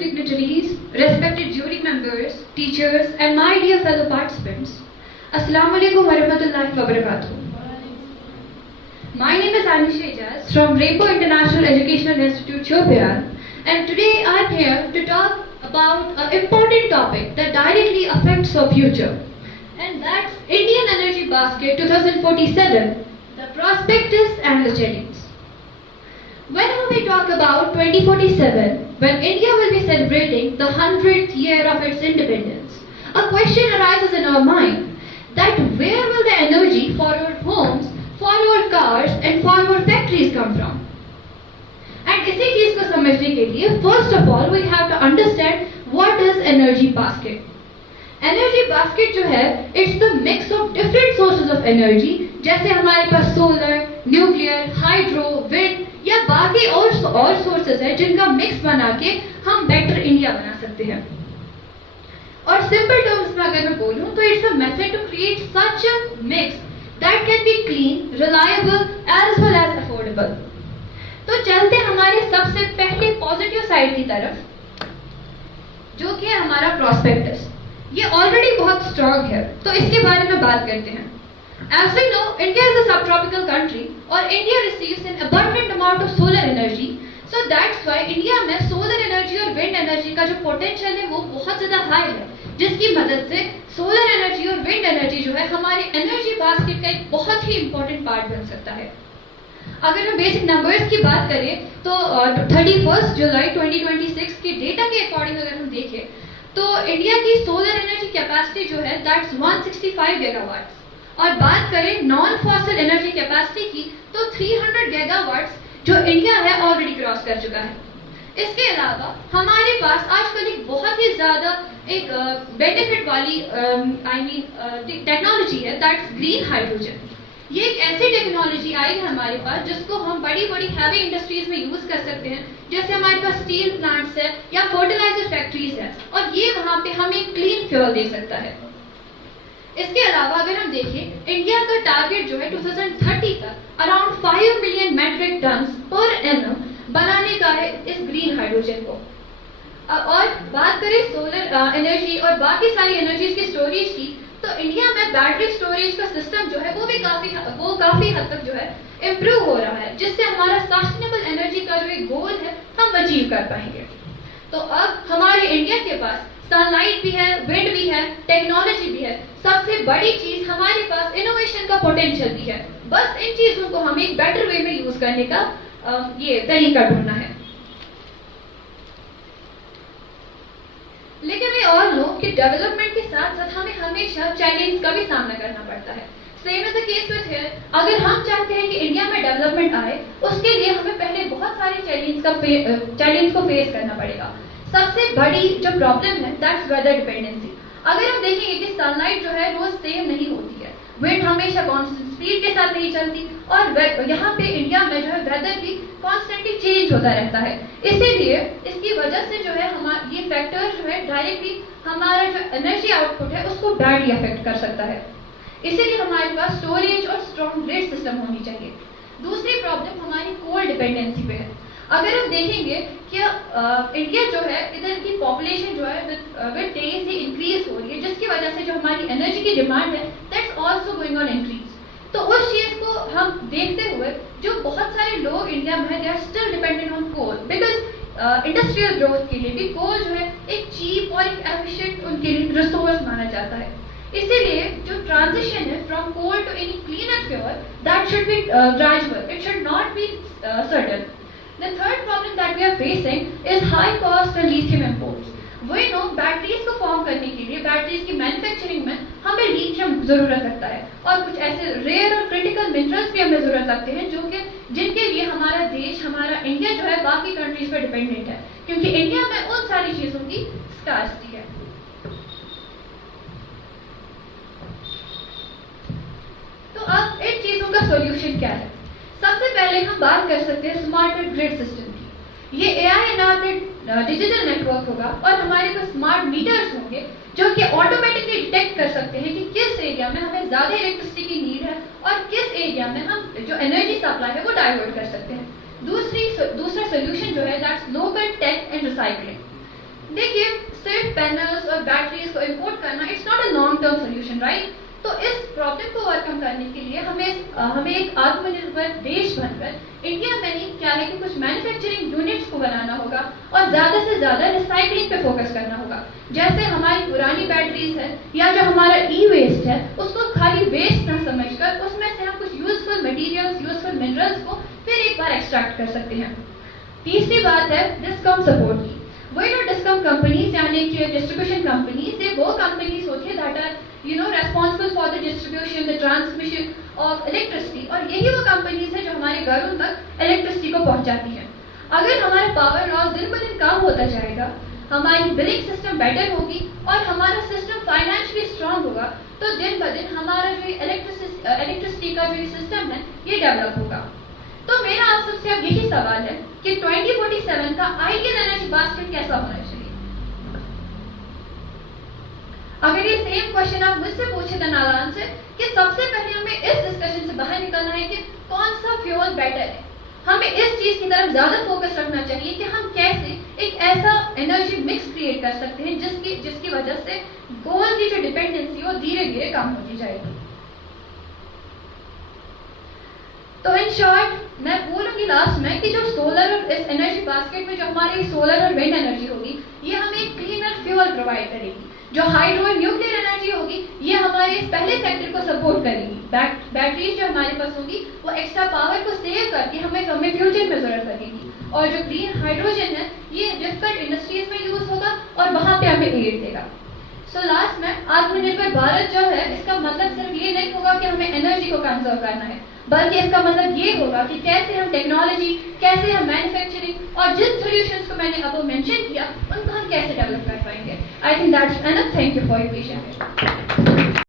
dignitaries, respected jury members, teachers, and my dear fellow participants, Assalamu alaikum warahmatullahi wabarakatuh. My name is Anisha Ijaz from Rainbow International Educational Institute, Chopiran, and today I am here to talk about an important topic that directly affects our future, and that's Indian Energy Basket 2047, the prospectus and the challenge. Whenever we talk about 2047, when India will be celebrating the 100th year of its independence, a question arises in our mind that where will the energy for our homes, for our cars and for our factories come from? And इसी चीज को समझने के लिए first of all we have to understand what is energy basket. Energy basket जो है it's the mix of different sources of energy जैसे हमारे पास solar, nuclear, hydro, wind या बाकी और sources है जिनका mix बना के हम better India बना सकते हैं. और simple terms में अगर मैं बोलूँ तो it's a method to create such a mix that can be clean, reliable as well as affordable. तो चलते हमारे सबसे पहले पॉजिटिव साइड की तरफ जो कि है हमारा प्रोस्पेक्टस. ये ऑलरेडी बहुत स्ट्रॉन्ग है तो इसके बारे में बात करते हैं. As we know, India is a subtropical country और India receives an abundant amount of solar energy. So that's why India में solar energy और wind energy का जो potential है वो बहुत ज़्यादा high है, जिसकी मदद से solar energy और wind energy जो है हमारे energy basket का एक बहुत ही important part बन सकता है. अगर हम बेसिक नंबर्स की बात करें तो 31 जुलाई 2026 के डेटा के अकॉर्डिंग अगर हम देखें तो इंडिया की सोलर एनर्जी कैपेसिटी जो है दैट्स 165 गीगावाट्स, और बात करें नॉन फॉसिल एनर्जी कैपेसिटी की तो 300 गीगावाट्स जो इंडिया है ऑलरेडी क्रॉस कर चुका है. इसके अलावा हमारे पास आजकल एक बहुत ही ज़्यादा एक बेनिफिट वाली टेक्नोलॉजी है दैट्स ग्रीन हाइड्रोजन. ये एक ऐसी टेक्नोलॉजी आई है हमारे पास जिसको हम बड़ी बड़ी हैवी इंडस्ट्रीज में यूज कर सकते हैं, जैसे हमारे पास स्टील प्लांट्स है या फर्टिलाइजर फैक्ट्रीज है, और ये वहाँ पे हमें एक क्लीन फ्यूल दे सकता है. इसके अलावा अगर हम देखें इंडिया का टारगेट जो है 2030 तक around 5 million metric ton per annum बनाने का है इस ग्रीन हाइड्रोजन को. और बात करें सोलर एनर्जी और बाकी सारी एनर्जीज की स्टोरेज की तो इंडिया में बैटरी स्टोरेज का सिस्टम जो है वो काफी हद तक जो है इम्प्रूव हो रहा है, जिससे हमारा सस्टेनेबल एनर्जी का जो एक गोल है हम अचीव कर पाएंगे. तो अब हमारे इंडिया के पास सनलाइट भी है, विंड भी है, टेक्नोलॉजी भी है, सबसे बड़ी चीज हमारे पास इनोवेशन का पोटेंशियल भी है. बस इन चीजों को हमें एक बेटर वे में यूज करने का ये तरीका ढूंढना है. लेकिन वी ऑल नो कि डेवलपमेंट के साथ साथ हमें हमेशा चैलेंज का भी सामना करना पड़ता है. Same as the case with here, अगर हम चाहते हैं कि इंडिया में डेवलपमेंट आए उसके लिए हमें पहले बहुत सारे चैलेंज को फेस करना पड़ेगा. सबसे बड़ी जो प्रॉब्लम है दैट्स वेदर डिपेंडेंसी. अगर हम देखेंगे कि सनलाइट जो है रोज सेम नहीं होती है, विंड हमेशा कांस्टेंट स्पीड के साथ नहीं चलती, और यहाँ पे इंडिया में जो है वेदर भी कॉन्स्टेंटली चेंज होता रहता है. इसीलिए इसकी वजह से जो है हमारा ये फैक्टर जो है डायरेक्टली हमारा जो एनर्जी आउटपुट है उसको बैडली अफेक्ट कर सकता है. इसीलिए हमारे पास स्टोरेज और स्ट्रॉन्ग ग्रिड सिस्टम होनी चाहिए. दूसरी प्रॉब्लम हमारी कोल डिपेंडेंसी पे है. अगर हम देखेंगे कि इंडिया जो है इधर की पॉपुलेशन जो है विद डेज ही इंक्रीज हो रही है, जिसकी वजह से जो हमारी एनर्जी की डिमांड है that's also going on increase. तो उस चीज को हम देखते हुए जो बहुत सारे लोग इंडिया में है they are still dependent on coal, because industrial growth के लिए भी कोल जो है एक चीप और एक एफिशिएंट उनके लिए रिसोर्स माना जाता है. इसीलिए जो ट्रांजिशन है from coal to any cleaner fuel that should be gradual, it should not be sudden. The third problem that we are facing is high cost and lithium imports. We know batteries को form करने के लिए batteries की manufacturing में हमें lithium जरूरत लगता है, और कुछ ऐसे रेयर और क्रिटिकल मिनरल्स भी हमें जरूरत लगते हैं जो कि जिनके लिए हमारा देश, हमारा इंडिया जो है बाकी कंट्रीज पर डिपेंडेंट है, क्योंकि इंडिया में उन सारी चीजों की स्कार्सिटी है. तो अब इन चीजों का सॉल्यूशन क्या है? सबसे पहले हम बात कर सकते हैं स्मार्ट ग्रिड सिस्टम की. ये AI एनाबल्ड डिजिटल नेटवर्क होगा और हमारे पास स्मार्ट मीटर्स होंगे जो कि ऑटोमेटिकली डिटेक्ट कर सकते हैं कि किस एरिया में हमें ज्यादा इलेक्ट्रिसिटी की नीड है और किस एरिया में हम जो एनर्जी सप्लाई है वो डाइवर्ट कर सकते हैं. दूसरा सोल्यूशन जो है that's local tech and recycling. देखिए, सिर्फ पैनल्स और बैटरीज को इंपोर्ट करना it's not a long term solution, right? तो इस प्रॉब्लम को ओवरकम करने के लिए हमें एक आत्मनिर्भर देश बनकर इंडिया में ही क्या है कि कुछ मैन्युफैक्चरिंग यूनिट्स को बनाना होगा और ज़्यादा से ज़्यादा रिसाइकलिंग पे फोकस करना होगा। जैसे हमारी पुरानी बैटरीज है या जो हमारा ई वेस्ट है, उसको खाली वेस्ट ना समझकर उसमें से हम कुछ यूजफुल मटेरियल्स, यूजफुल मिनरल्स को फिर एक बार एक्सट्रैक्ट कर सकते हैं। तीसरी बात है डिस्कॉम सपोर्ट की। वही जो डिस्कॉम कंपनीज यानी कि डिस्ट्रीब्यूशन कंपनीज, ये वो कंपनीज होती है that are responsible for the distribution, the transmission of electricity, और यही वो कंपनीज है जो हमारे घरों तक इलेक्ट्रिसिटी को पहुंचाती है। अगर हमारा पावर लॉस दिन ब दिन कम होता जाएगा, हमारी बिलिंग सिस्टम बेटर होगी और हमारा सिस्टम फाइनेंशियली स्ट्रांग होगा, तो दिन ब दिन हमारा जो इलेक्ट्रिसिटी का जो सिस्टम है ये डेवलप होगा। तो मेरा आप सबसे अब यही सवाल है कि 2047 का आइडियल एनर्जी बास्केट कैसा होना चाहिए? अगर ये सेम क्वेश्चन आप मुझसे पूछे थे नारायण से कि सबसे पहले हमें इस डिस्कशन से बाहर निकलना है कि कौन सा फ्यूल बेटर है, हमें इस चीज की तरफ ज्यादा फोकस रखना चाहिए कि हम कैसे एक ऐसा एनर्जी मिक्स क्रिएट कर सकते हैं जिसकी वजह से कोल की जो डिपेंडेंसी वो धीरे धीरे कम होती जाएगी। तो इन शॉर्ट मैं बोलूंगी लास्ट में कि जो सोलर और इस एनर्जी बास्केट में जो हमारी सोलर और विंड एनर्जी होगी, ये हमें एक क्लीनर फ्यूल प्रोवाइड करेगी। जो हाइड्रो और न्यूक्लियर एनर्जी होगी, ये हमारे इस पहले सेक्टर को सपोर्ट करेगी। बैटरीज जो हमारे पास होगी वो एक्स्ट्रा पावर को सेव करके हमें फ्यूचर में जरूरत लगेगी। और जो ग्रीन हाइड्रोजन है ये डिफरेंट इंडस्ट्रीज में यूज होगा और वहां पे हमें एड देगा। सो लास्ट में आत्मनिर्भर भारत जो है, इसका मतलब सिर्फ ये नहीं होगा कि हमें एनर्जी को कंजर्व करना है, बल्कि इसका मतलब ये होगा कि कैसे हम टेक्नोलॉजी, कैसे हम मैन्युफैक्चरिंग और जिन सॉल्यूशंस को मैंने अब मेंशन किया उनको हम कैसे डेवलप कर पाएंगे। I think that's enough. Thank you for your patience.